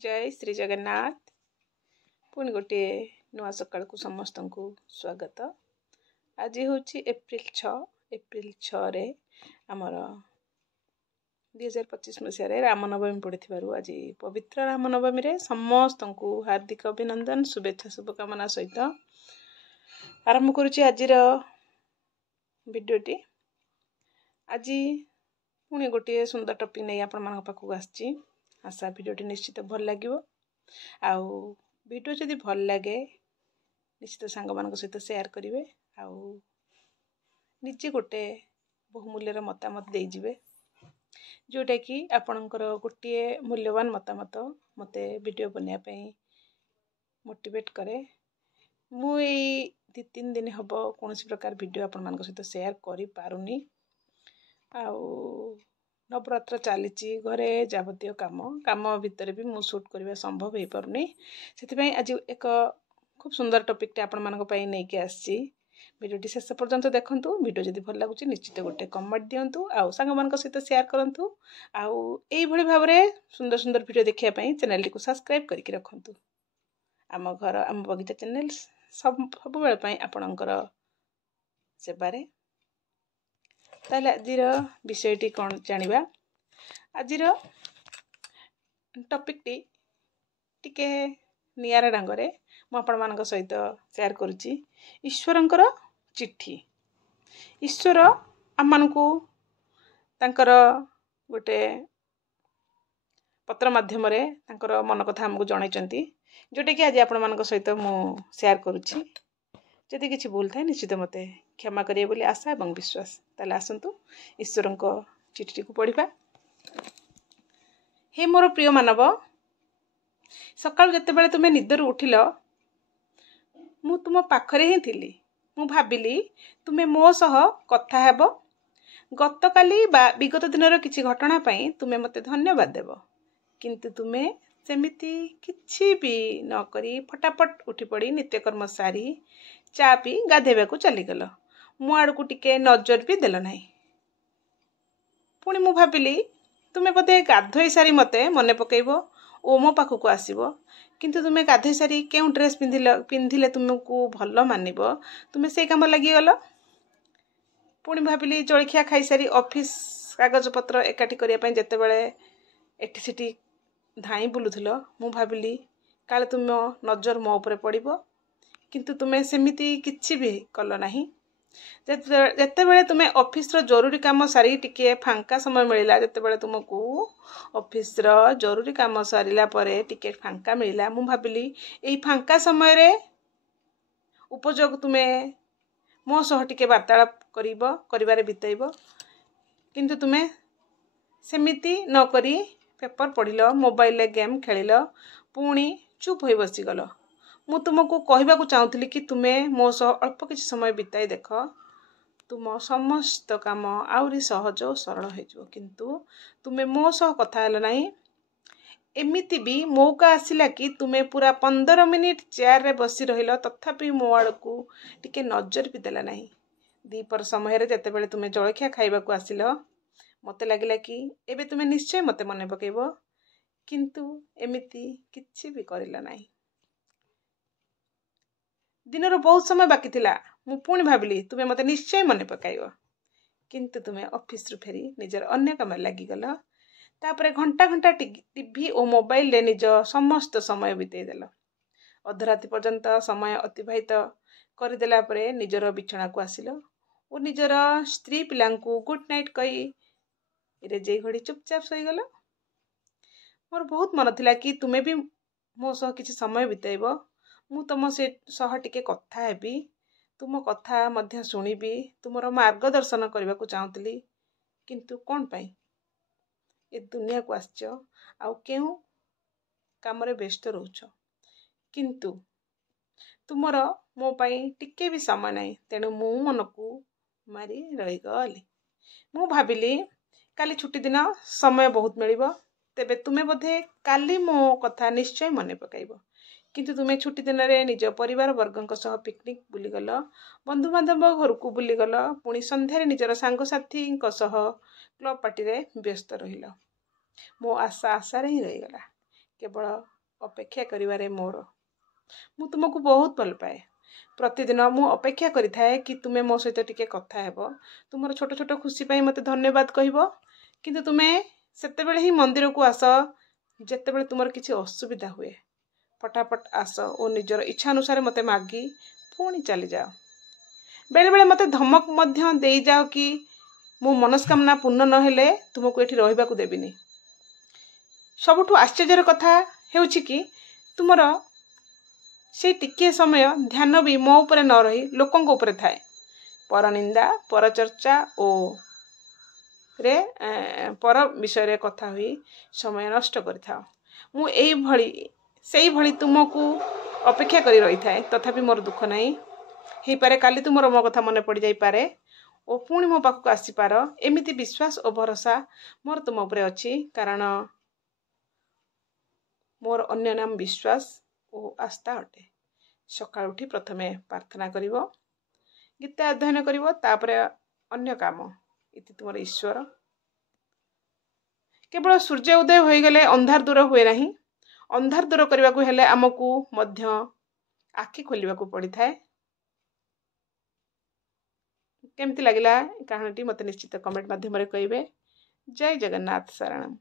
जय श्री जगन्नाथ। पुणी गोटे नुआ सकाल को समस्त को स्वागत। आज हूँ एप्रिल 6 रे आमर 2025 मसीह रामनवमी पड़ी आज पवित्र रामनवमी रे समस्त को हार्दिक अभिनंदन शुभेच्छा शुभकामना सहित आरंभ करुच्ची आज भिडियोटी। आज पुणी गोटे सुंदर टॉपिक नहीं आपण पाखक आसी आशा भिडियोटी निश्चित भल लगे। आउ भिडियो जदि भल लगे निश्चित सांग मान सहित शेयर करेंगे। आउ निजे गोटे बहुमूल्यर मतामत देजिवे जोटा कि आपणकर गोटे मूल्यवान मतामत मते वीडियो बनवाई मोटिवेट करे। मुई 2-3 दिन हम कौन प्रकार वीडियो आपण मान सहित शेयर करि पारुनी। आउ नवरात्र चली घरे जावतीय काम भितर भी मु शूट करने संभव हो पारनी। से आज एक खूब सुंदर टॉपिक आपण मान नहीं कि आसी वीडियोटी शेष पर्यंत देखंतु। वीडियो जदि भल लगुच निश्चित गोटे कमेंट दिंतु आउ सांग मान सहित शेयर करंतु। आउ एई भाव में सुंदर सुंदर वीडियो देखिए चैनल को सब्सक्राइब करके रखंतु। आम घर आम बगीचा चैनल सब बेले आपणकर सेबारे। ताले आजिर विषयटी कौन जानिबा। आजिर टॉपिकटी टिके नियारा डांगरे मु आपण मान सहित शेयर करुच्ची। ईश्वरंकर चिट्ठी। ईश्वर आम मानकु तांकर गोटे पत्र माध्यम रे तांकर मन कथा हमकु जणाइचंती जोटे कि आज आपण मान सहित मु शेयर करुच्ची। जदि किछि भूल थाए निश्चित मते क्षमा करिए बोली आशा एवं विश्वास। ताले आसंतु ईश्वरंको चिट्ठी को पढ़िबा। हे मोर प्रिय मानव, सकाळ जेतेबेले तुमे निदर उठिल मु तुम पाखरे ही थिली। मु भाबिली तुमे मो सह कथा हेबो। गतकाली बा विगत दिनर किछि घटना पई तुमे मते धन्यवाद देबो, किंतु तुमे सेमिति किछि भी न करी फटाफट उठी पड़ी नित्यकर्म सारी चा पी गाधेबा को चलीगल। मु आड़ को टिके नजर भी देल नाही। पुणी मु भाबिली तुमे बोधे गाधोई सारी मते मने पकेइबो ओ मो पाखक आसीबो, किंतु तुमे गाधोई सारी केउ ड्रेस पिंधिले तुमको भल मानिबो तुमे से काम लागि गल। पुणी भाबिली जलखिया खाई सारी ऑफिस कागज पत्र एकाठी करिया पई जेतेबेले एठी सेठी धाई बुलुथिलो मु भाबिली काले तुम नजर मो ऊपर पड़िबो, किंतु तुमे सेमिति किछि भी कल नाही। जेतेबेले तुमे ऑफिस रो जरूरी काम सारी टिके फांका समय मिलिला, जेतेबेले तुमको ऑफिस रो जरूरी काम सारिला परे टिके फांका मिलिला मु भाबिली एई फांका समय रे उपयोग तुमे मो सह टिके वार्तालाप करिबारे बिताइबो, किंतु तुमे सेमिति न करी पेपर पढ़िल मोबाइल ले गेम खेलिल पुणी चुप हो बसीगल। मु तुमको कहबाकू चाहूली कि तुमे मो सह अल्प किछि समय बिताई देख तुम समस्त काम आउरी सहज और सरल हो। किंतु तुमे मो सह कथा हेल नाही। एमिति भी मौका आसिला कि तुमे पूरा 15 मिनिट चेयर रे बसी रहिल तथापि मो आड़ को टिके नजर भी देला नाही। दीपर समय रे जेतेबेले तुमे जलखिया खाइबाकू आसिल मते लागिला कि एबे तुमे निश्चय मते मने पकेइबो, किंतु एमिति किछि भी करिला नाही। दिनर बहुत समय बाकी थिला मु पुणी भाबिली तुमे मते निश्चय मने पकाइबो, किंतु तुमे ऑफिस रु फेरी निजर अन्य काम लागि गल। तापरे घंटा घंटा टीवी और मोबाइल ले निज समस्त समय बितेई देल। अधराति पर्यंत समय अतिबाहित करदेला परे निजर बिछना को आसिल और निजर स्त्री पिलांकु गुड नाइट कही इरे जे घड़ी चुपचाप सोई गल। मोर बहुत मन थिला कि तुमे भी मो सह किछि समय बिताइबो। मु तुम से सह टिके कथा हेबी, तुम कथा मध्य सुनिबी, तुमरो मार्गदर्शन करबा को चाहूतली, किंतु कोन पई ए दुनिया को आछछ आउ केउ काम रे व्यस्त रहउछ, किंतु तुमरो मो पई टिके भी समय नाही। तेणु मु मन को मारी रही गली। मु भाबिली काली छुट्टी दिन समय बहुत मिलिबो, तेबे तुमे बोधे काली मो कथा निश्चय मने पकाइबो, किंतु तुमे छुट्टी दिन रे निज परिवार वर्गक सह पिकनिक बुली गल, बंधु बांधव घर को बुली गल, पुणी संध्यारे निजर सांग साथी सह क्लब पार्टी रे व्यस्त रहिल। मो आशा रे ही रही गला, केवल अपेक्षा करिवारे मोर मु तुमको बहुत भल पाए प्रतिदिन मु अपेक्षा करिथाए कि तुमे मो सहित टिके कथा हेबो तुमर छोट छोट खुशी पाई मते धन्यवाद कहबो किंतु तुमे सेतेबेले ही मंदिर को आस जेतेबेले तुमर किछि असुविधा हुए फटाफट आस और निजर इच्छा अनुसार मते मागी पुणी चली जाओ बेले बेले मते धमक मध्य देई जाओ कि मो मनस्कामना पूर्ण न हेले तुमको एठी रहिबा को देबिनी सबुठु आश्चर्यर कथा हेउछि कि तुमर से टिके समय ध्यान भी मो ऊपर न रही लोकंक ऊपर थाए पर निंदा पर चर्चा ओ रे पर विषय रे कथा हुई समय नष्ट करिथाओ मु एई भली सेई भली तुमको अपेक्षा करी रही थाए तथापि मोर दुख नहीं हे पारे काली तुमर मो कथा मने पड़ जाई पारे ओ पुणी मो पाखक आसी पार एमिति विश्वास और भरोसा मोर तुम ऊपर अछि कारण मोर अन्य नाम विश्वास ओ आस्था अटे सकाळ उठी प्रथमे प्रार्थना करिवो गीता अध्ययन करिवो तापरे अन्य काम इति तुमर ईश्वर केवल सूर्य उदय हो गले अंधार दूर हुए नहीं अंधार दूर करने को हेले आमको मध्य आखि खोलिबा को पड़ी थाए केमती लगिला कहानीटी मते निश्चित कमेंट माध्यम रे कहिबे जय जगन्नाथ शरणम।